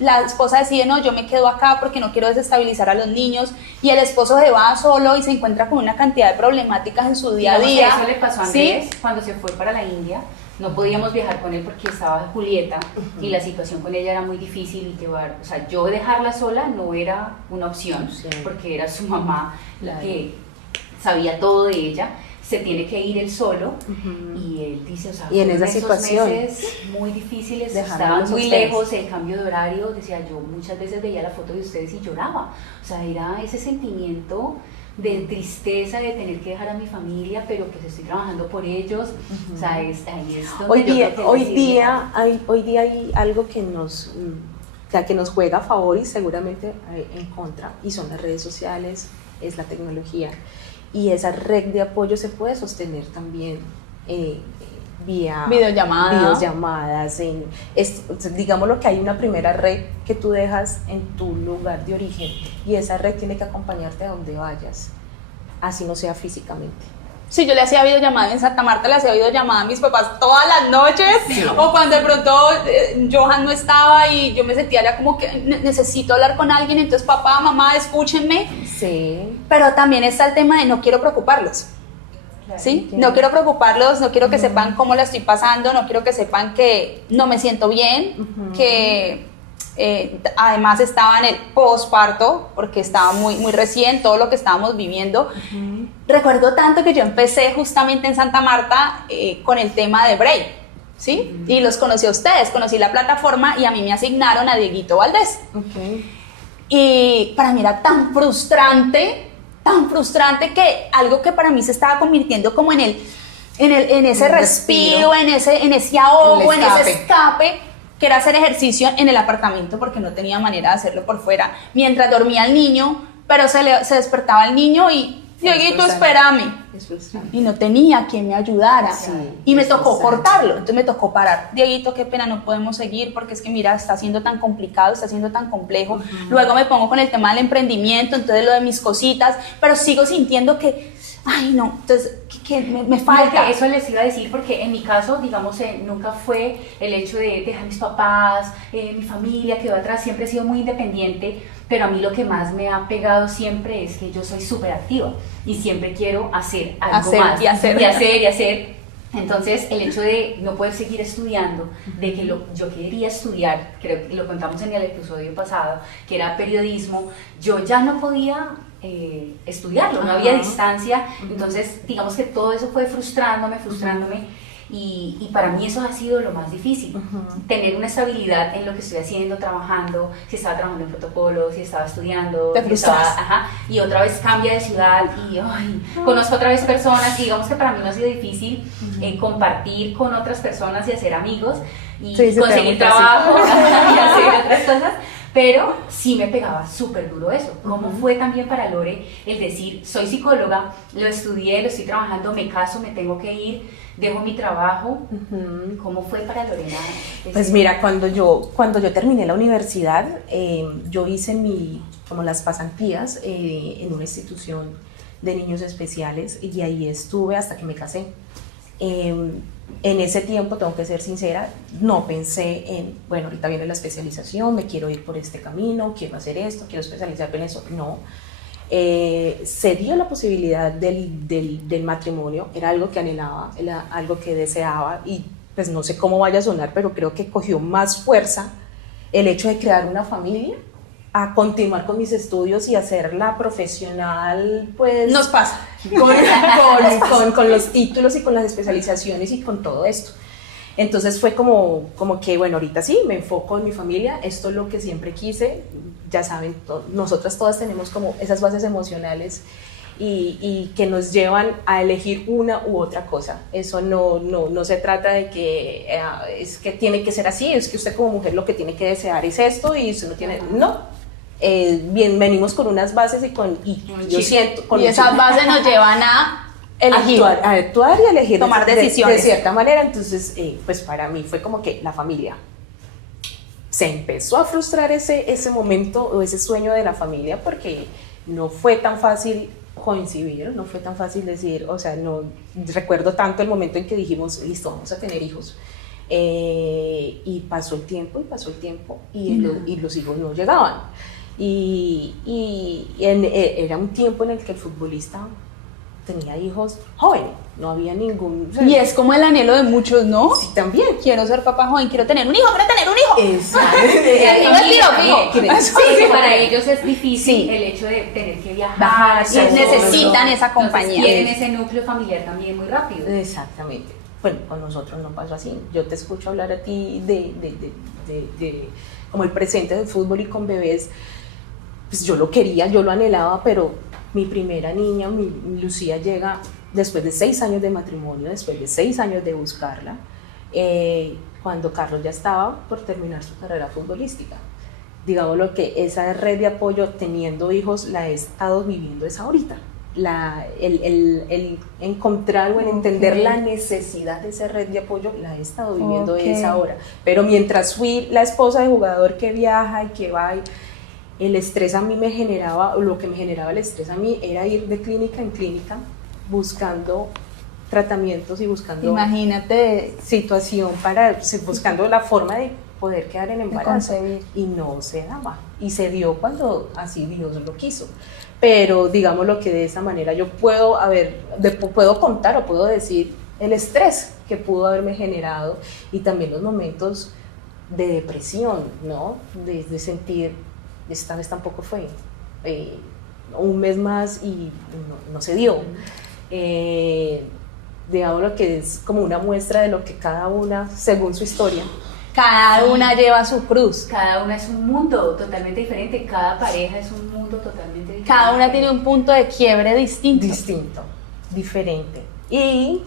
la esposa decide, no, yo me quedo acá porque no quiero desestabilizar a los niños, y el esposo se va solo y se encuentra con una cantidad de problemáticas en su día a Digamos que día. eso le pasó a Andrés cuando se fue para la India. No podíamos viajar con él porque estaba Julieta y la situación con ella era muy difícil, y llevar, o sea, yo dejarla sola no era una opción, Sí. porque era su mamá la Claro. que sabía todo de ella. Se tiene que ir él solo, Ujú. y él dice, o sea, Y en fueron esa esos situación, meses muy difíciles, dejándolos estaban a muy ustedes. lejos, el cambio de horario, decía yo, muchas veces veía la foto de ustedes y lloraba. O sea, era ese sentimiento de tristeza de tener que dejar a mi familia, pero que estoy trabajando por ellos. O sea, ahí es donde Hoy yo día, creo que hoy, decirle, día hay algo que nos juega a favor y seguramente en contra, y son las redes sociales, es la tecnología, y esa red de apoyo se puede sostener también vía videollamadas. Digamos lo que hay una primera red que tú dejas en tu lugar de origen, y esa red tiene que acompañarte a donde vayas, así no sea físicamente. Sí, yo le hacía videollamada en Santa Marta, le hacía videollamada a mis papás todas las noches, o cuando de pronto Johan no estaba y yo me sentía ya como que necesito hablar con alguien, entonces papá, mamá, escúchenme. Sí. Pero también está el tema de no quiero preocuparlos. claro, ¿Sí? que- No quiero preocuparlos, no quiero que sepan cómo la estoy pasando, no quiero que sepan que no me siento bien, que además estaba en el posparto, porque estaba muy recién todo lo que estábamos viviendo. Recuerdo tanto que yo empecé justamente en Santa Marta con el tema de Break, ¿sí? Y los conocí a ustedes, conocí la plataforma y a mí me asignaron a Dieguito Valdés. Okay. Y para mí era tan frustrante que algo que para mí se estaba convirtiendo como en ese Un respiro, respiro. en ese ahogo, El en ese escape. escape, que era hacer ejercicio en el apartamento porque no tenía manera de hacerlo por fuera, mientras dormía el niño, pero se despertaba el niño y, Dieguito, frustrante. espérame. Es frustrante. Y no tenía quien me ayudara. Sí, y me es tocó frustrante. cortarlo, entonces me tocó parar. Dieguito, qué pena, no podemos seguir porque es que mira, está siendo tan complicado, está siendo tan complejo. Luego me pongo con el tema del emprendimiento, entonces lo de mis cositas, pero sigo sintiendo que, ay no, entonces que me falta. Mira que eso les iba a decir, porque en mi caso, digamos, nunca fue el hecho de dejar a mis papás, mi familia quedó atrás, siempre he sido muy independiente, pero a mí lo que más me ha pegado siempre es que yo soy súper activa y siempre quiero hacer algo Hacer más. y hacer. Y hacer. Entonces, el hecho de no poder seguir estudiando, de que yo quería estudiar, creo que lo contamos en el episodio pasado, que era periodismo, yo ya no podía estudiarlo, no había distancia, entonces digamos que todo eso fue frustrándome, y para mí eso ha sido lo más difícil, tener una estabilidad en lo que estoy haciendo, trabajando, si estaba trabajando en protocolo, si estaba estudiando, te frustras. Y otra vez cambia de ciudad y conozco otra vez personas, y digamos que para mí no ha sido difícil compartir con otras personas y hacer amigos y conseguir trabajo y hacer otras cosas. Pero sí me pegaba súper duro eso. ¿Cómo fue también para Lore el decir, soy psicóloga, lo estudié, lo estoy trabajando, me caso, me tengo que ir, dejo mi trabajo? ¿Cómo fue para Lorena? Pues mira, cuando yo terminé la universidad, yo hice como las pasantías en una institución de niños especiales, y ahí estuve hasta que me casé. En ese tiempo, tengo que ser sincera, no pensé en, bueno, ahorita viene la especialización, me quiero ir por este camino, quiero hacer esto, quiero especializarme en eso. No. Se dio la posibilidad del matrimonio, era algo que anhelaba, era algo que deseaba, y pues no sé cómo vaya a sonar, pero creo que cogió más fuerza el hecho de crear una familia a continuar con mis estudios y hacerla profesional, pues... Nos pasa. Con los títulos y con las especializaciones y con todo esto. Entonces fue como que, bueno, ahorita sí, me enfoco en mi familia, esto es lo que siempre quise, ya saben, nosotras todas tenemos como esas bases emocionales y que nos llevan a elegir una u otra cosa. Eso no se trata de que es que tiene que ser así, es que usted como mujer lo que tiene que desear es esto y usted no tiene... No. Bien, venimos con unas bases y yo siento... Con y esas bases nos llevan a elegir. A actuar y elegir. Tomar decisiones. De cierta manera, entonces, pues para mí fue como que la familia. Se empezó a frustrar ese momento o ese sueño de la familia porque no fue tan fácil coincidir, no fue tan fácil decir, o sea, no recuerdo tanto el momento en que dijimos, listo, vamos a tener hijos. Y pasó el tiempo y los hijos no llegaban. Era un tiempo en el que el futbolista tenía hijos jóvenes, no había ningún... Y es como el anhelo de muchos, ¿no? Sí, también. Quiero ser papá joven, quiero tener un hijo, quiero tener un hijo. Exacto. Sí, para ellos es difícil el hecho de tener que viajar. Y necesitan esa compañía. Quieren ese núcleo familiar también muy rápido. Exactamente. Bueno, con nosotros no pasó así. Yo te escucho hablar a ti de como el presente del fútbol y con bebés. Pues yo lo quería, yo lo anhelaba, pero mi primera niña, mi Lucía, llega después de 6 años de matrimonio, después de 6 años de buscarla, cuando Carlos ya estaba por terminar su carrera futbolística. Digamos lo que esa red de apoyo teniendo hijos la he estado viviendo es ahorita. El encontrar o el entender la necesidad de esa red de apoyo la he estado viviendo es ahora. Pero mientras fui la esposa de jugador que viaja y que va, el estrés a mí me generaba, lo que me generaba el estrés a mí era ir de clínica en clínica buscando tratamientos y buscando, imagínate, situación buscando la forma de poder quedar en embarazo, y no se daba, y se dio cuando así Dios lo quiso. Pero digamos lo que de esa manera yo puedo contar o puedo decir el estrés que pudo haberme generado, y también los momentos de depresión, ¿no? De sentir, esta vez tampoco fue, un mes más y no se dio. Digamos lo que es como una muestra de lo que cada una, según su historia, cada una lleva su cruz. Cada una es un mundo totalmente diferente, cada pareja es un mundo totalmente diferente. Cada una tiene un punto de quiebre distinto, diferente. Y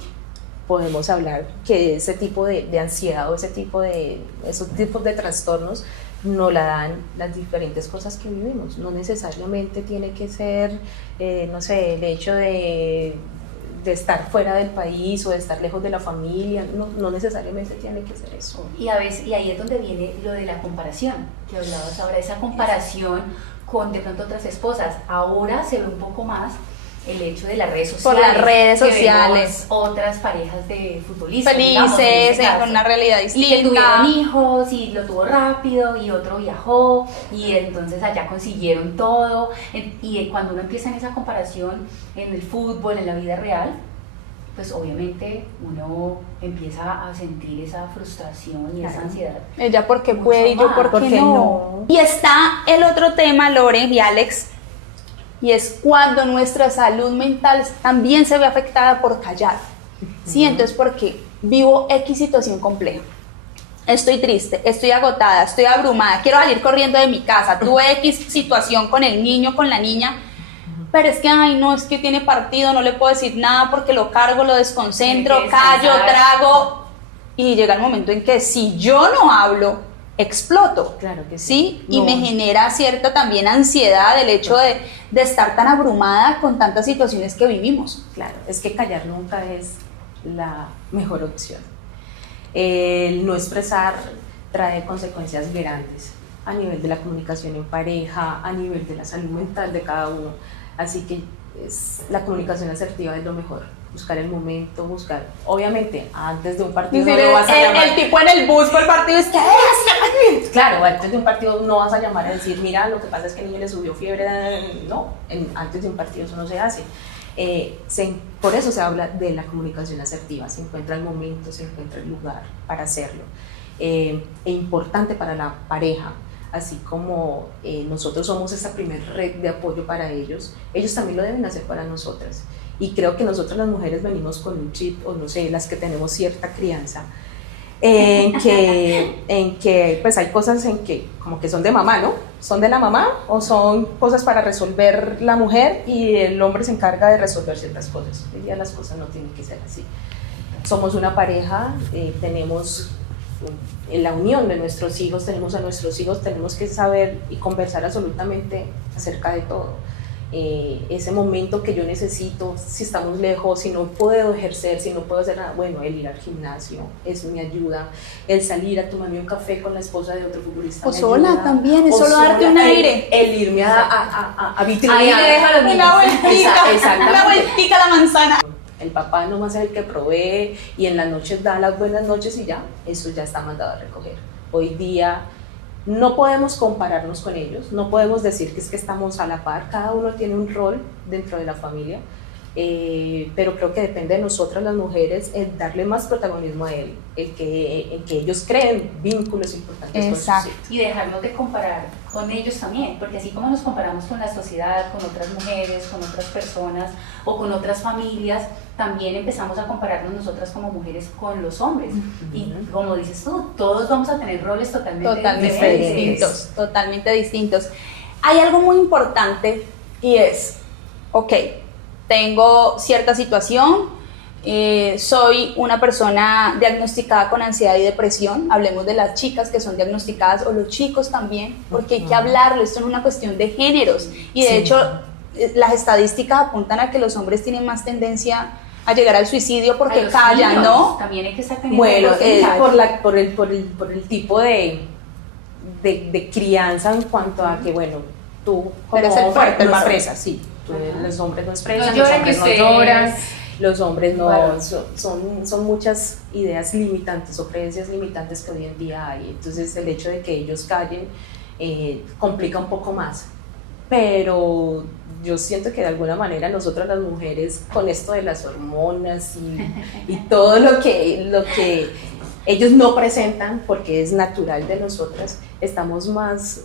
podemos hablar que ese tipo de ansiedad o esos tipos de trastornos no la dan las diferentes cosas que vivimos. No necesariamente tiene que ser, no sé, el hecho de estar fuera del país o de estar lejos de la familia, no necesariamente tiene que ser eso. Y ahí es donde viene lo de la comparación, que hablabas ahora, esa comparación con de pronto otras esposas. Ahora se ve un poco más el hecho de las redes sociales. Por las redes que sociales. vemos otras parejas de futbolistas. Felices, con una realidad distinta. Y que tuvieron hijos y lo tuvo rápido y otro viajó y entonces allá consiguieron todo. Y cuando uno empieza en esa comparación en el fútbol, en la vida real, pues obviamente uno empieza a sentir esa frustración y esa ansiedad. Ella porque Mucho puede y yo más. porque ¿Por qué no. no? Y está el otro tema, Lore y Alex, y es cuando nuestra salud mental también se ve afectada por callar. ¿Sí? Entonces, porque vivo X situación compleja. Estoy triste, estoy agotada, estoy abrumada, quiero salir corriendo de mi casa, tuve X situación con el niño, con la niña, pero es que, ay, no, es que tiene partido, no le puedo decir nada porque lo cargo, lo desconcentro, Tiene que callo, descansar. trago, y llega el momento en que si yo no hablo, exploto. Claro que ¿Sí? sí. Y No. me genera cierta también ansiedad el hecho de estar tan abrumada con tantas situaciones que vivimos. Claro, es que callar nunca es la mejor opción. El no expresar trae consecuencias grandes a nivel de la comunicación en pareja, a nivel de la salud mental de cada uno. Así que la comunicación asertiva es lo mejor. Buscar el momento, buscar. Obviamente, antes de un partido no lo vas a llamar. El tipo en el bus por el partido es que Claro, antes de un partido no vas a llamar a decir, mira, lo que pasa es que el niño le subió fiebre. No, antes de un partido eso no se hace. Por eso se habla de la comunicación asertiva, se encuentra el momento, se encuentra el lugar para hacerlo. Es importante para la pareja, así como nosotros somos esa primera red de apoyo para ellos también lo deben hacer para nosotras. Y creo que nosotras las mujeres venimos con un chip, o no sé, las que tenemos cierta crianza, en que pues hay cosas en que como que son de mamá, ¿no? Son de la mamá o son cosas para resolver la mujer y el hombre se encarga de resolver ciertas cosas. Hoy día las cosas no tienen que ser así. Somos una pareja, tenemos en la unión de nuestros hijos, tenemos a nuestros hijos, tenemos que saber y conversar absolutamente acerca de todo. Ese momento que yo necesito, si estamos lejos, si no puedo ejercer, si no puedo hacer nada, bueno, el ir al gimnasio, eso me ayuda, el salir a tomarme un café con la esposa de otro futbolista o me sola ayuda, también, es o solo darte sola, un aire. el irme a vitrinear. Ahí le dejo a los niños. Una vueltica, Exactamente. una vueltica a la manzana. El papá nomás es el que provee y en las noches da las buenas noches y ya, eso ya está mandado a recoger. Hoy día no podemos compararnos con ellos, no podemos decir que es que estamos a la par, cada uno tiene un rol dentro de la familia, pero creo que depende de nosotras las mujeres el darle más protagonismo a él, el que ellos creen vínculos importantes Exacto. con sus hijos. Y dejarnos de comparar con ellos también, porque así como nos comparamos con la sociedad, con otras mujeres, con otras personas o con otras familias, también empezamos a compararnos nosotras como mujeres con los hombres. Y como dices tú, todos vamos a tener roles totalmente Distintos, totalmente distintos. Hay algo muy importante y es, ok, tengo cierta situación, soy una persona diagnosticada con ansiedad y depresión, hablemos de las chicas que son diagnosticadas o los chicos también, porque hay que hablarlo, esto no es una cuestión de géneros y de Sí. hecho las estadísticas apuntan a que los hombres tienen más tendencia a llegar al suicidio porque callan, ¿no? También hay que estar teniendo Bueno, porcentaje. por el tipo de crianza en cuanto a que, bueno, tú como Pero es el fuerte, el no varón. expresas, sí, los hombres no expresan, No los lloran hombres no ustedes. lloran, los hombres no, Varón. son muchas ideas limitantes o creencias limitantes que hoy en día hay, entonces el hecho de que ellos callen complica un poco más, pero yo siento que de alguna manera nosotras las mujeres con esto de las hormonas y todo lo que ellos no presentan porque es natural de nosotras, estamos más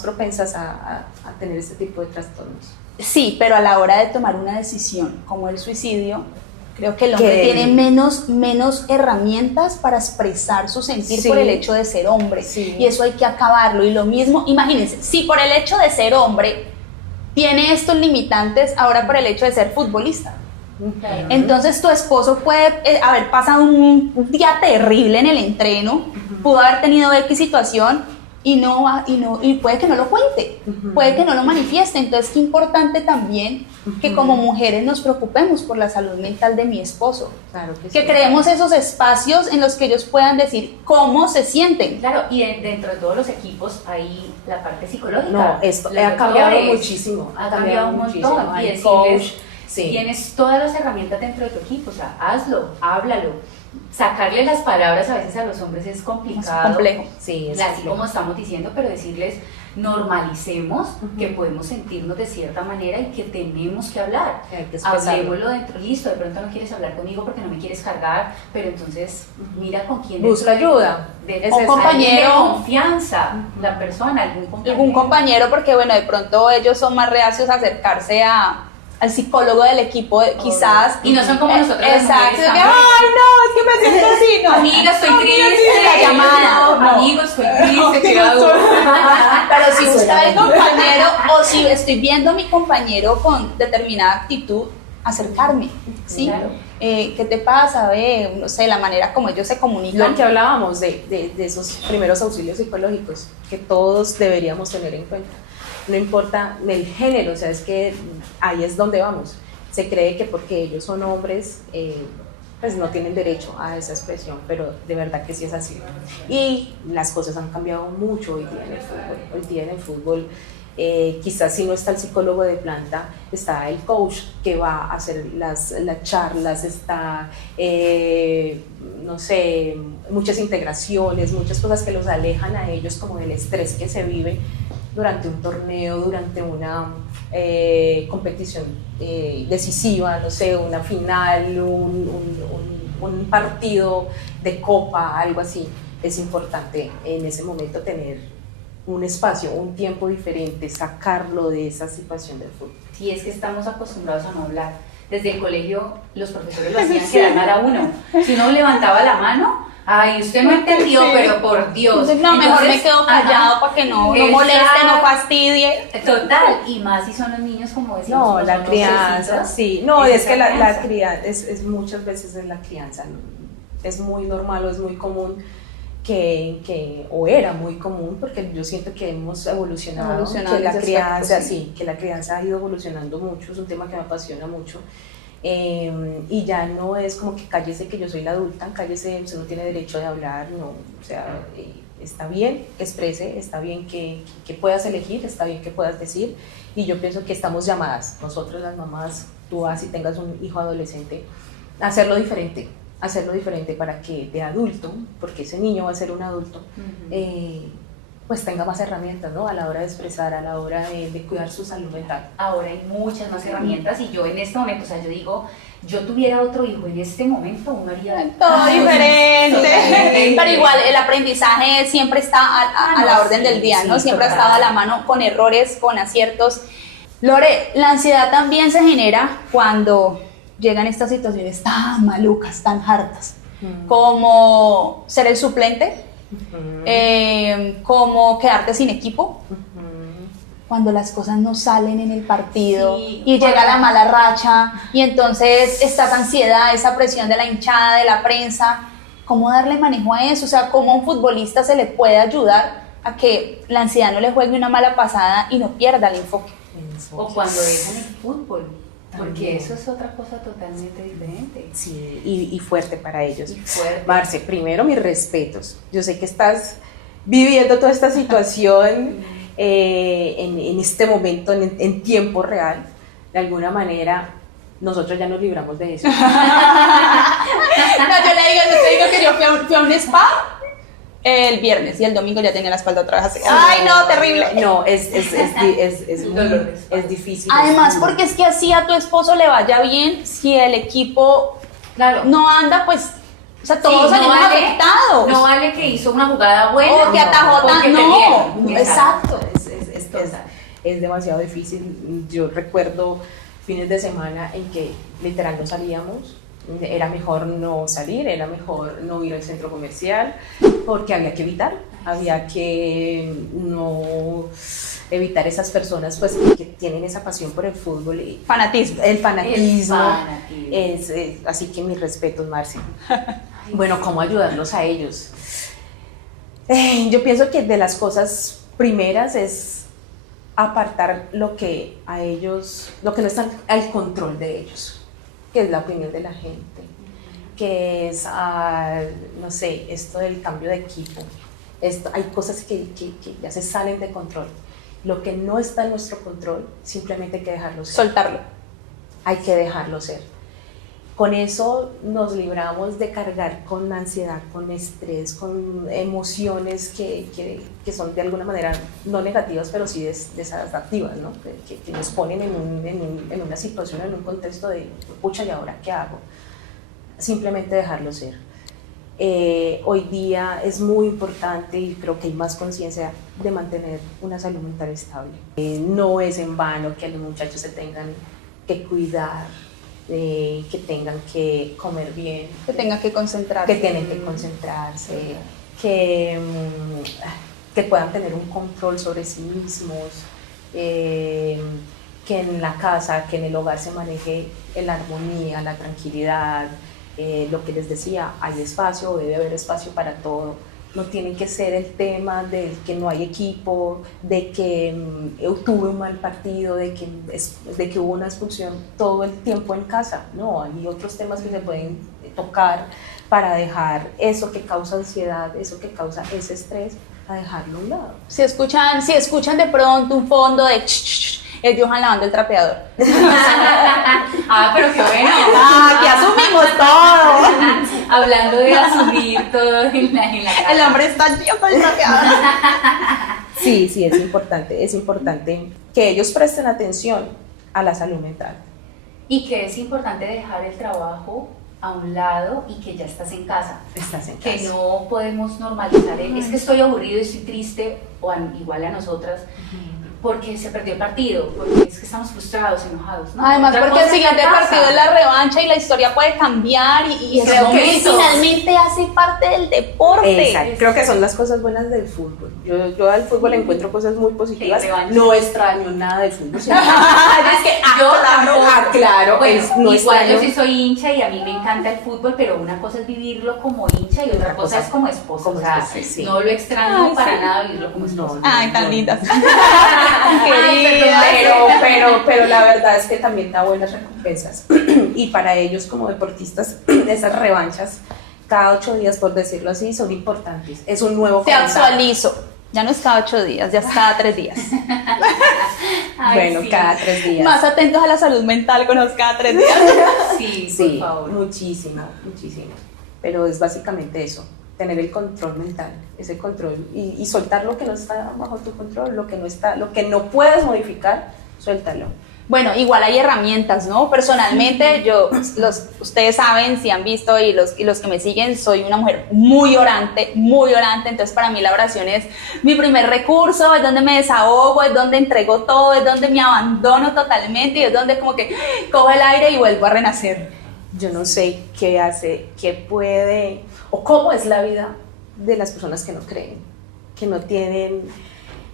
propensas a tener este tipo de trastornos. Sí, pero a la hora de tomar una decisión como el suicidio, creo que el hombre Que- tiene menos herramientas para expresar su sentir Sí. por el hecho de ser hombre. Sí. Y eso hay que acabarlo. Y lo mismo, imagínense, si por el hecho de ser hombre tiene estos limitantes, ahora por el hecho de ser futbolista. Claro. Entonces tu esposo puede haber pasado un día terrible en el entreno, pudo haber tenido X situación y puede que no lo cuente, puede que no lo manifieste. Entonces qué importante también que como mujeres nos preocupemos por la salud mental de mi esposo, Claro que sí. creemos esos espacios en los que ellos puedan decir cómo se sienten. Claro, y dentro de todos los equipos hay la parte psicológica. No, esto Los ha cambiado doctores, muchísimo. Ha cambiado un muchísimo. montón. Y Hay decirles, coach, sí. tienes todas las herramientas dentro de tu equipo, o sea, hazlo, háblalo. Sacarle las palabras a veces a los hombres es complicado. Es complejo. Sí, es Así complejo. como estamos diciendo, pero decirles, normalicemos que podemos sentirnos de cierta manera y que tenemos que hablar. Hay que expresarlo. Hablemoslo dentro, listo, de pronto no quieres hablar conmigo porque no me quieres cargar, pero entonces mira con quién Busca ayuda. de Un compañero. alguien de confianza, la persona, Algún compañero, porque bueno, de pronto ellos son más reacios a acercarse al psicólogo del equipo, quizás. Y no son como nosotros las Exacto, mujeres de que, también. ay no, es que me siento así, no. Amiga, estoy triste, la llamada. no, amigo, estoy triste, cuidado. Pero si busca el compañero o si estoy viendo a mi compañero con determinada actitud, acercarme, ¿sí? Claro. ¿Qué te pasa? Ve, no sé, la manera como ellos se comunican. Lo que hablábamos de esos primeros auxilios psicológicos que todos deberíamos tener en cuenta. No importa el género, o sea, es que ahí es donde vamos. Se cree que porque ellos son hombres, pues no tienen derecho a esa expresión, pero de verdad que sí es así. Y las cosas han cambiado mucho hoy día en el fútbol. Hoy día en el fútbol, quizás si no está el psicólogo de planta, está el coach que va a hacer las charlas, está, no sé, muchas integraciones, muchas cosas que los alejan a ellos como del estrés que se vive durante un torneo, durante una competición decisiva, no sé, una final, un partido de copa, algo así. Es importante en ese momento tener un espacio, un tiempo diferente, sacarlo de esa situación del fútbol. Sí, es que estamos acostumbrados a no hablar. Desde el colegio los profesores lo hacían quedar mal a uno. Si uno levantaba la mano, ay, usted no entendió, pero por Dios. No, mejor me quedo callado ajá, para que no moleste, no fastidie. Total, y más si son los niños, como decimos. No, la son crianza, los sí. No, es es que esa la crianza, es muchas veces es la crianza. ¿No? Es muy normal o es muy común o era muy común, porque yo siento que hemos evolucionado, que la en ese crianza, aspecto, sí, que la crianza ha ido evolucionando mucho, es un tema que me apasiona mucho. Y ya no es como que cállese que yo soy la adulta, cállese, usted no tiene derecho de hablar, no, o sea, está bien que exprese, está bien que puedas elegir, está bien que puedas decir, y yo pienso que estamos llamadas, nosotros las mamás, tú vas y tengas un hijo adolescente, a hacerlo diferente para que de adulto, porque ese niño va a ser un adulto, pues tenga más herramientas, ¿no? A la hora de expresar, a la hora de cuidar su salud mental. Ahora hay muchas más herramientas y yo en este momento, o sea, yo digo, yo tuviera otro hijo en este momento, uno haría Todo diferente. Totalmente. Pero igual el aprendizaje siempre está a la orden del día, ¿no? sí, Siempre ha total. estado a la mano con errores, con aciertos. Lore, la ansiedad también se genera cuando llegan estas situaciones tan malucas, tan hartas, como ser el suplente, como quedarte sin equipo, cuando las cosas no salen en el partido Sí, y llega la mala racha y entonces está esa ansiedad, esa presión de la hinchada, de la prensa. ¿Cómo darle manejo a eso? O sea, ¿cómo a un futbolista se le puede ayudar a que la ansiedad no le juegue una mala pasada y no pierda el enfoque? O cuando dejan el fútbol, porque También. eso es otra cosa totalmente diferente. Sí, y fuerte para ellos. Y fuerte. Marce, primero mis respetos. Yo sé que estás viviendo toda esta situación en este momento, en tiempo real. De alguna manera, nosotros ya nos libramos de eso. No, yo te digo que yo fui a un spa el viernes y el domingo ya tenía la espalda otra vez así. ¡Ay, no, terrible! No, es Dolor de espalda. es difícil. Además, es porque es que así a tu esposo le vaya bien, si el equipo Claro. no anda, pues, o sea, todos Sí, salimos afectados. No vale que hizo una jugada buena. O que atajó tan- porque no, perdieron. exacto. es total. Es demasiado difícil. Yo recuerdo fines de semana en que literal no salíamos. Era mejor no salir, era mejor no ir al centro comercial, porque había que no evitar esas personas pues que tienen esa pasión por el fútbol y Fanatismo. el fanatismo. fanatismo. Así que mis respetos, Marci. Bueno, ¿cómo ayudarlos a ellos? Yo pienso que de las cosas primeras es apartar lo que no está al control de ellos, que es la opinión de la gente, que es, no sé, esto del cambio de equipo. Hay cosas que ya se salen de control. Lo que no está en nuestro control, simplemente hay que dejarlo ser. Soltarlo. Hay que dejarlo ser. Con eso nos libramos de cargar con ansiedad, con estrés, con emociones que son de alguna manera no negativas, pero sí desadaptativas, ¿no? Que nos ponen en una situación, en un contexto de, pucha, ¿y ahora qué hago? Simplemente dejarlo ser. Hoy día es muy importante y creo que hay más conciencia de mantener una salud mental estable. No es en vano que los muchachos se tengan que cuidar, que tengan que comer bien, Que tenga que concentrarse. que tienen que concentrarse, que puedan tener un control sobre sí mismos, que en la casa, que en el hogar se maneje la armonía, la tranquilidad. Lo que les decía, hay espacio, debe haber espacio para todo. No tiene que ser el tema de que no hay equipo, de que tuve un mal partido, de que hubo una expulsión todo el tiempo en casa. No, hay otros temas que se pueden tocar para dejar eso que causa ansiedad, eso que causa ese estrés, a dejarlo a un lado. Si escuchan de pronto un fondo de es Johan lavando el trapeador. Ah, pero qué bueno. ¡Ah, que asumimos todo! Hablando de asumir todo en la casa. El hombre está lleno el trapeador. Sí, es importante que ellos presten atención a la salud mental. Y que es importante dejar el trabajo a un lado y que ya estás en casa. Estás en Que casa. no podemos normalizar es que estoy aburrido y estoy triste, o igual a nosotras, porque se perdió el partido, porque es que estamos frustrados, enojados, ¿no? Además, Otra porque el cosa es la siguiente casa. partido es la revancha y la historia puede cambiar y Creo eso que eso- finalmente hace parte del deporte. Exacto. Creo que son las cosas buenas del fútbol. Yo al fútbol encuentro cosas muy positivas. Sí, revancha. No extraño nada del fútbol. Es que yo tampoco. claro, Bueno, no igual extraño. yo sí soy hincha y a mí me encanta el fútbol, pero una cosa es vivirlo como hincha y otra cosa es como esposa. como O sea, esposa, sí. no lo extraño Ay, para sí. nada vivirlo como esposa. No, Ay, tan lindas. pero la verdad es que también da buenas recompensas. Y para ellos como deportistas, esas revanchas cada 8 días, por decirlo así, son importantes. Es un nuevo Te comenzar. actualizo. Ya no es cada 8 días, ya es cada 3 días. Ay, Bueno, sí. cada 3 días. Más atentos a la salud mental con los cada 3 días. Sí, Sí, por favor. muchísimo. Pero es básicamente eso, tener el control mental, ese control y soltar lo que no está bajo tu control, lo que no puedes modificar, suéltalo. Bueno, igual hay herramientas, ¿no? Personalmente, ustedes saben, si han visto y los que me siguen, soy una mujer muy orante, entonces para mí la oración es mi primer recurso, es donde me desahogo, es donde entrego todo, es donde me abandono totalmente y es donde como que cojo el aire y vuelvo a renacer. Yo no sé qué hace, qué puede, o cómo es la vida de las personas que no creen, que no tienen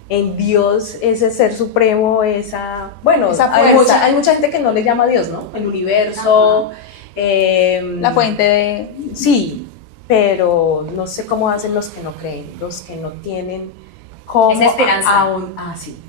en Dios ese ser supremo, esa Esa hay fuerza. hay mucha gente que no le llama a Dios, ¿no? El universo, La fuente de... sí, pero no sé cómo hacen los que no creen, los que no tienen cómo Esa esperanza.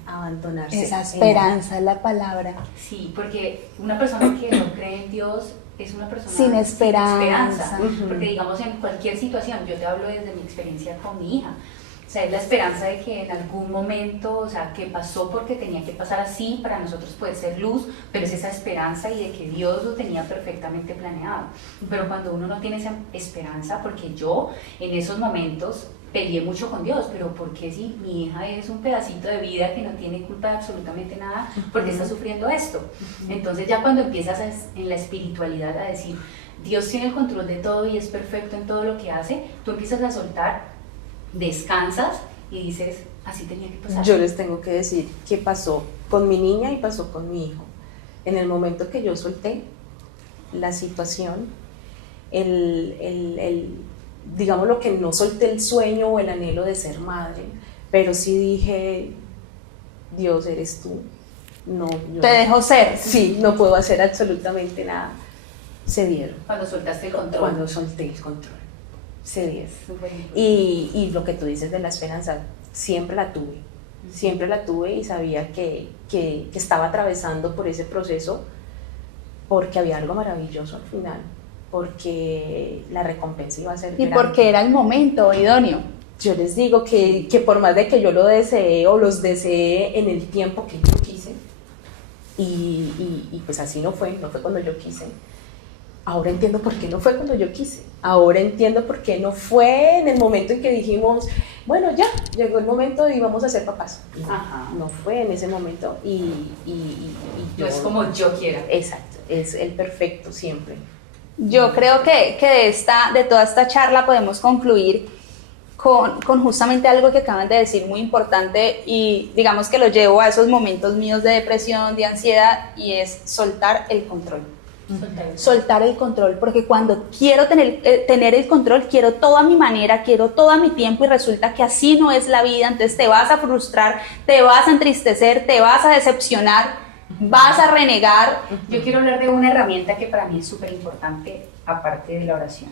abandonarse. Esa esperanza es la palabra. Sí, porque una persona que no cree en Dios es una persona Sin esperanza. Ujú. Porque digamos en cualquier situación, yo te hablo desde mi experiencia con mi hija, o sea, es la esperanza de que en algún momento, o sea, que pasó porque tenía que pasar así para nosotros poder ser luz, pero es esa esperanza y de que Dios lo tenía perfectamente planeado. Pero cuando uno no tiene esa esperanza, porque yo en esos momentos peleé mucho con Dios, pero ¿por qué si mi hija es un pedacito de vida que no tiene culpa de absolutamente nada, por qué está sufriendo esto? Entonces ya cuando empiezas en la espiritualidad a decir, Dios tiene el control de todo y es perfecto en todo lo que hace, tú empiezas a soltar, descansas y dices, así tenía que pasar. Yo les tengo que decir qué pasó con mi niña y pasó con mi hijo. En el momento que yo solté la situación, digamos lo que no solté el sueño o el anhelo de ser madre, pero sí dije, Dios eres tú. No, yo Te dejo ser. Sí, no puedo hacer absolutamente nada. Se dieron. Cuando soltaste el control. Cuando solté el control. Se dieron. Súper importante. Y lo que tú dices de la esperanza, siempre la tuve y sabía que estaba atravesando por ese proceso porque había algo maravilloso al final, porque la recompensa iba a ser Y grande. porque era el momento idóneo. Yo les digo que por más de que yo lo deseé o los deseé en el tiempo que yo quise, y pues así no fue cuando yo quise, ahora entiendo por qué no fue cuando yo quise. Ahora entiendo por qué no fue en el momento en que dijimos, bueno, ya, llegó el momento y vamos a ser papás. No, Ajá. no fue en ese momento y No es como yo quiera. Exacto, es el perfecto siempre. Yo creo que de toda esta charla podemos concluir con justamente algo que acaban de decir muy importante, y digamos que lo llevo a esos momentos míos de depresión, de ansiedad, y es soltar el control. Soltar el control, porque cuando quiero tener el control, quiero todo a mi manera, quiero todo a mi tiempo, y resulta que así no es la vida. Entonces te vas a frustrar, te vas a entristecer, te vas a decepcionar, vas a renegar. Yo quiero hablar de una herramienta que para mí es súper importante, aparte de la oración,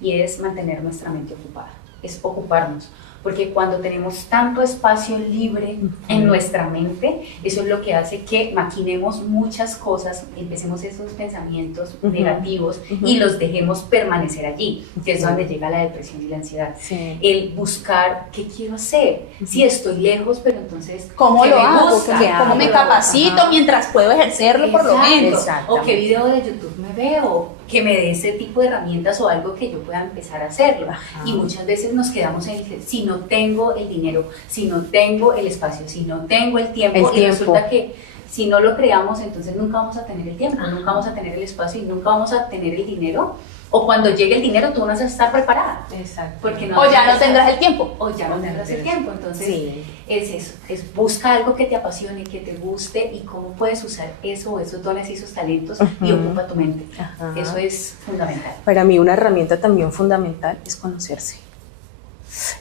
y es mantener nuestra mente ocupada, es ocuparnos. Porque cuando tenemos tanto espacio libre en nuestra mente, eso es lo que hace que maquinemos muchas cosas, empecemos esos pensamientos negativos y los dejemos permanecer allí, que es donde llega la depresión y la ansiedad. Sí. El buscar qué quiero hacer, si estoy lejos, pero entonces ¿Cómo ¿qué lo me hago? gusta? ¿Cómo me capacito mientras puedo ejercerlo por lo menos? Exacto. O qué video de YouTube me veo, que me dé ese tipo de herramientas o algo que yo pueda empezar a hacerlo. Ajá. Y muchas veces nos quedamos en el, si no tengo el dinero, si no tengo el espacio, si no tengo el tiempo, y resulta que si no lo creamos, entonces nunca vamos a tener el tiempo, nunca vamos a tener el espacio y nunca vamos a tener el dinero. O cuando llegue el dinero tú no vas a estar preparada. Exacto. Porque O ya no tendrás el tiempo. O ya no tendrás el tiempo. Entonces Sí. es eso, es busca algo que te apasione, que te guste, y cómo puedes usar eso, esos dones y esos talentos, y ocupa tu mente. Ajá. Eso es fundamental. Para mí una herramienta también fundamental es conocerse.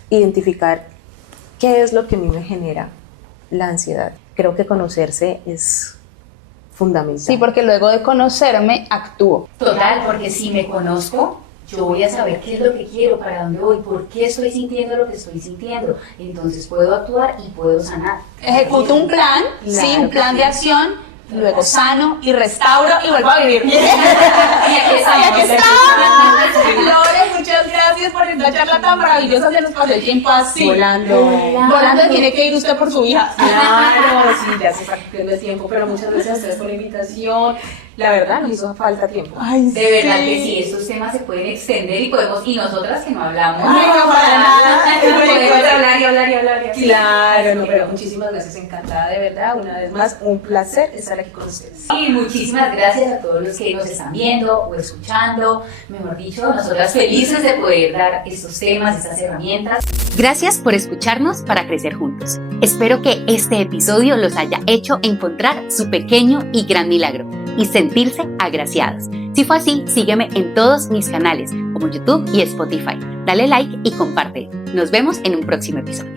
Identificar qué es lo que a mí me genera la ansiedad. Creo que conocerse es fundamental. Sí, porque luego de conocerme, actúo. Total, porque si me conozco, yo voy a saber qué es lo que quiero, para dónde voy, por qué estoy sintiendo lo que estoy sintiendo. Entonces puedo actuar y puedo sanar. Ejecuto un plan, sí, un plan de acción, luego sano y restauro y vuelvo a vivir. Y aquí estamos. Aquí estamos. Lore, muchas gracias por esta charla tan maravillosa. Se nos pasó el tiempo así. Volando. Volando, tiene que ir usted por su hija. Claro, sí, ya se está cumpliendo el tiempo, pero muchas gracias a ustedes por la invitación. La verdad, nos hizo falta tiempo. Ay, De verdad que sí, estos temas se pueden extender y podemos, y nosotras que no hablamos, Ay, no, para nada. podemos hablar y hablar y hablar y hablar. Claro, no, pero muchísimas gracias, encantada de verdad, una vez más, un placer estar aquí con ustedes. Y muchísimas gracias a todos los que nos están viendo o escuchando. Mejor dicho, nosotras felices de poder dar estos temas, estas herramientas. Gracias por escucharnos para crecer juntos. Espero que este episodio los haya hecho encontrar su pequeño y gran milagro y sentirse agraciados. Si fue así, sígueme en todos mis canales como YouTube y Spotify. Dale like y comparte. Nos vemos en un próximo episodio.